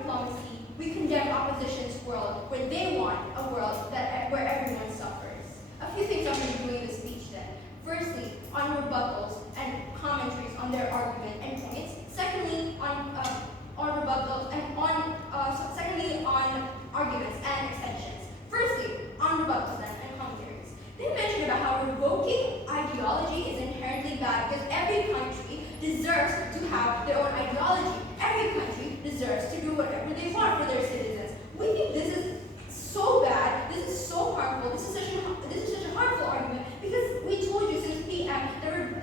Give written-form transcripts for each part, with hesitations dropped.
diplomacy, we condemn opposition's world where they want a world where everyone suffers. A few things I'm going to be doing in this speech then. Firstly, on rebuttals and commentaries on their argument and points. Secondly, on rebuttals and secondly on arguments and extensions. Firstly, on rebuttals then and commentaries. They mentioned about how revoking ideology is inherently bad because every country deserves to have their own ideology. Every country deserves to do whatever they want for their citizens. We think this is so bad, this is so harmful, this is such a harmful argument because we told you since PM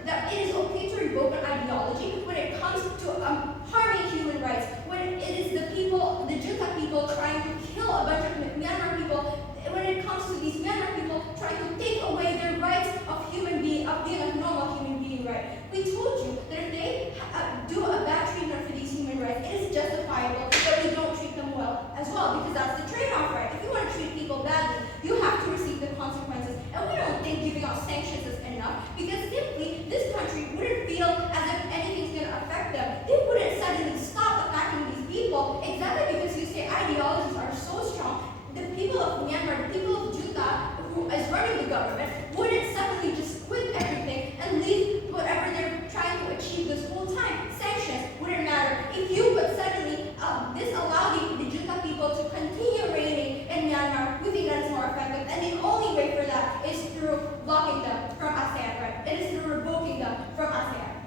that it is okay to revoke an ideology when it comes to harming human rights, when it is the people, the junta people trying to kill a bunch of Myanmar people, when it comes to these Myanmar people trying to take away their rights of being a normal human being, right? We told you that if they do a bad treatment for these human rights, it is justifiable that we don't treat them well as well, because that's the trade-off, right? If you want to treat people badly, you have to receive the consequences. And we don't think giving out sanctions is enough, because simply this country wouldn't feel as if anything's going to affect them. They wouldn't suddenly stop attacking these people exactly because you say ideologies are so strong. The people of Myanmar, the people of junta who is running the government, wouldn't suddenly just quit everything and leave whatever they're trying to achieve this whole time. Sanctions wouldn't matter. If you would suddenly disallow the junta people to continue reigning in Myanmar, we think that is more effective. And the only way for that is through blocking them from ASEAN, right? It is through revoking them from ASEAN.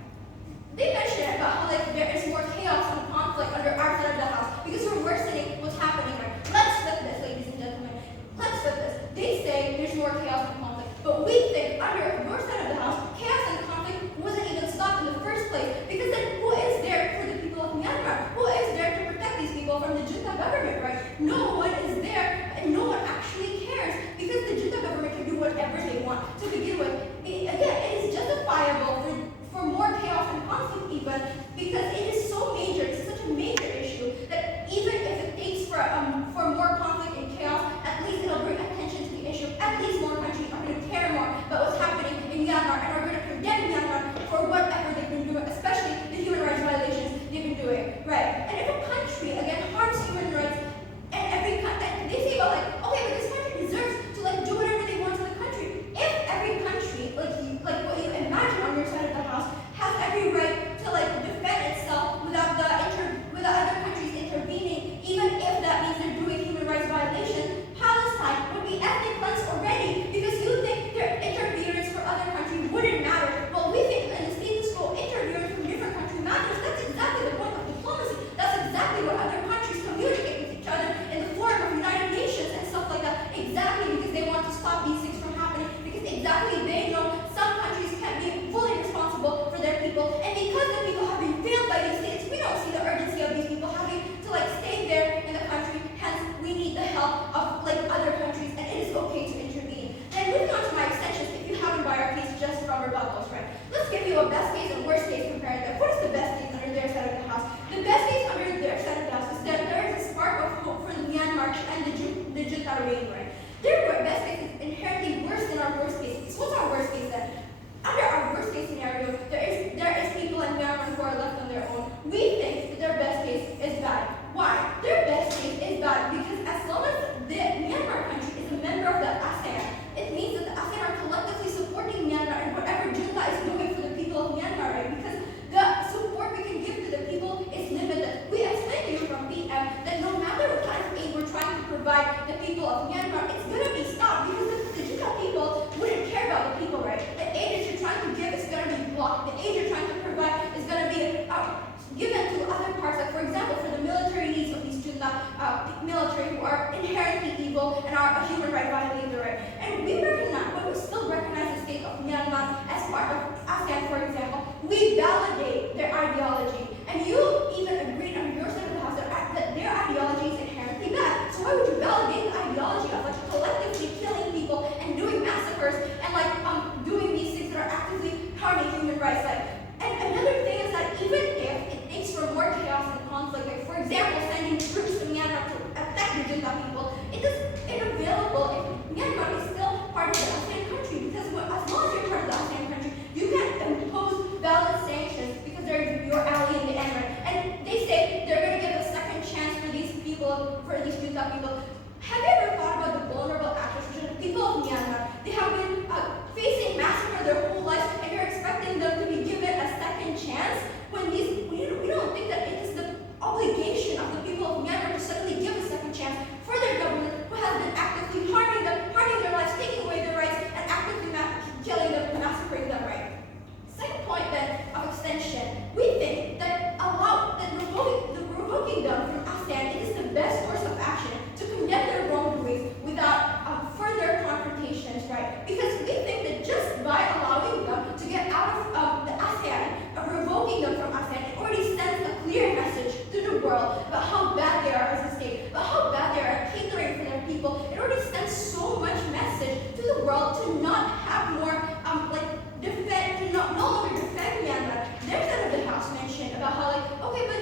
They mentioned about how there is more chaos and conflict under our side of the house because we're worsening what's happening, right? Let's flip this, ladies and gentlemen. Let's flip this. They say there's more chaos and conflict, but we think under your side of the house, chaos and conflict wasn't even stopped in the first place, because then who is there for the people of Myanmar? Who is there to protect these people from the junta government, right? No one is there, and no one actually cares, because the junta government can do whatever they want to begin with. Again, it is justifiable for more chaos and conflict even, because it is so major, it's such a major issue, that even if it takes for more conflict and chaos, at least it'll bring attention to the issue. At least more countries are going to care more about what's happening in Myanmar and are going to condemn Myanmar for whatever they've been doing, especially the human rights violations they've been doing, right? And if a country, again, harms human rights, and they say about okay, but this country deserves to do whatever they want to the country. If every country, like what you imagine on your side of the house, has every right to defend itself without other countries intervening, even if that means they're doing human rights violations, Palestine would be ethnic cleansed already, because you think their interference for other countries wouldn't matter. Well, we think in the status quo, interference from different countries matters. That's exactly the point of diplomacy. That's exactly what other countries communicate with each other in the forum of United Nations and stuff like that. Exactly because they want to stop these things from happening. Because exactly they know some countries can't be fully responsible for their people. And because the people have been failed by these states, we don't see the urgency of these people having to stay there in the country. Hence, we need the help of other countries, and it is okay to intervene. Then moving on to my extensions, if you haven't by our case just from rebuttals, right? Let's give you a best case and worst case comparative. What is the best case under their side of the house? The best case under their side of the house is that there is a spark of hope for the Myanmar and the junta reign, right? Their best case is inherently worse than our worst case. So what's our worst case then? Under our worst case scenario, there is people in Myanmar who are left on their own. We think that their best case is bad. Why? Their best case is bad because as long as the Myanmar country is a member of the ASEAN, it means that the ASEAN are collectively supporting Myanmar and whatever junta is doing for the people of Myanmar, right? Because the support we can give to the people is limited. We explained to you from PM that no matter what kind of aid we're trying to provide the people of Myanmar, it's going to be stopped because the junta people wouldn't care about the people, right? The aid that you're trying to give is going to be blocked. The aid you're trying to provide is going to be given to other parts, like for example, for the military needs of these junta military who are inherently evil and are a human right violator, right? And we recognize, but we still recognize the state of Myanmar as part of ASEAN, for example. We validate their ideology, and you even agreed on your side of the house that their ideology is inherently bad. So why would you validate the ideology of collectively killing people and doing massacres and doing these things that are actively harming human rights? And another thing is that even if it takes for more chaos and conflict, like for example, sending troops to Myanmar to attack the junta people, it is unavailable if Myanmar is still part of the ASEAN country, because as long as you're part of the ASEAN country, you can impose valid sanctions because they're your ally in the end, right? And they say they're going to give a second chance for these them from ASEAN, it is the best course of action to condemn their wrongdoings without further confrontations, right? Because we think that just by allowing them to get out of the ASEAN, revoking them from ASEAN, it already sends a clear message to the world about how bad they are as a state, about how bad they are at catering for their people. It already sends so much message to the world to not have more, to no longer defend Myanmar. Their side of the house mentioned about how, okay, but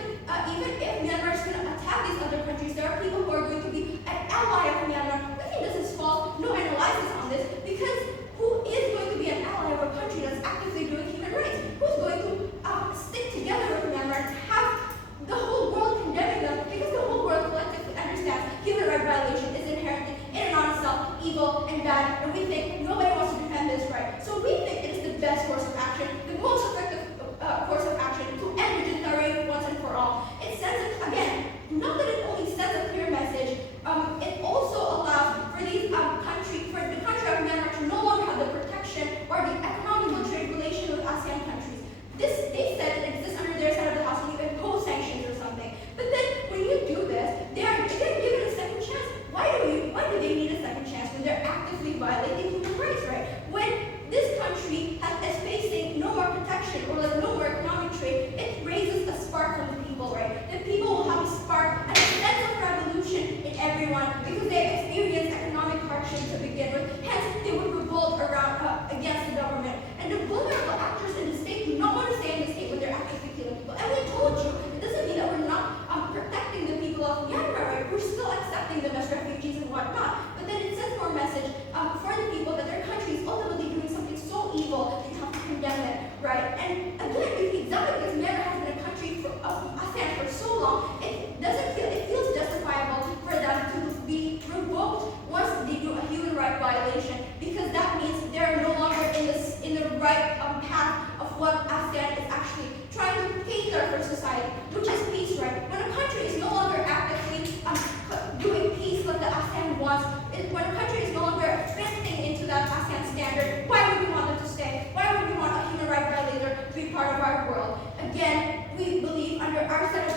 even if Myanmar is going to attack these other countries, there are people who are going to be an ally of Myanmar. We think this is false. No analysis on this, because who is going to be an ally of a country that's actively doing human rights? Who's going to stick together with Myanmar and have the whole world condemning them? Because the whole world collectively understands human rights violation is inherently in and on itself evil and bad, and we think nobody wants to defend this right. So we think it is the best course of action, the most effective course of action to end vegetarian once and for all. It sends, again, not that it only sends a clear message, it also allows for these for the country of Myanmar to no longer have the protection or the economical trade relation with ASEAN countries. They said it exists under their side of the house and you impose sanctions or something. But then when you do this, they're given a second chance. Why do they need a second chance when they're actively violating human rights, right? When this country is facing no more protection or no more economic trade, it raises a spark from the people, right? The people will have a spark and a sense of revolution in everyone because they experienced economic hardship to begin with. Hence, they would revolt against the government. And the vulnerable actors in the state do not want to stay in the state when they're actively killing people. And we told you, it doesn't mean that we're not protecting the people of Myanmar, right? We're still accepting them as refugees and whatnot. But then it sends more message for the people that their country is ultimately doing something so evil, they have to condemn it, right? And again, exactly because Myanmar has been a country of ASEAN for so long, it feels justifiable for them to be revoked once they do a human rights violation, because that means they're no longer in the right path of what ASEAN is actually trying to cater for society, which is peace, right? When a country is no longer actively doing peace like the ASEAN wants, when a country is no longer fitting into that ASEAN standard, why would we want them to stay? Why would we want a human rights violator to be part of our world? Again, we believe under our set of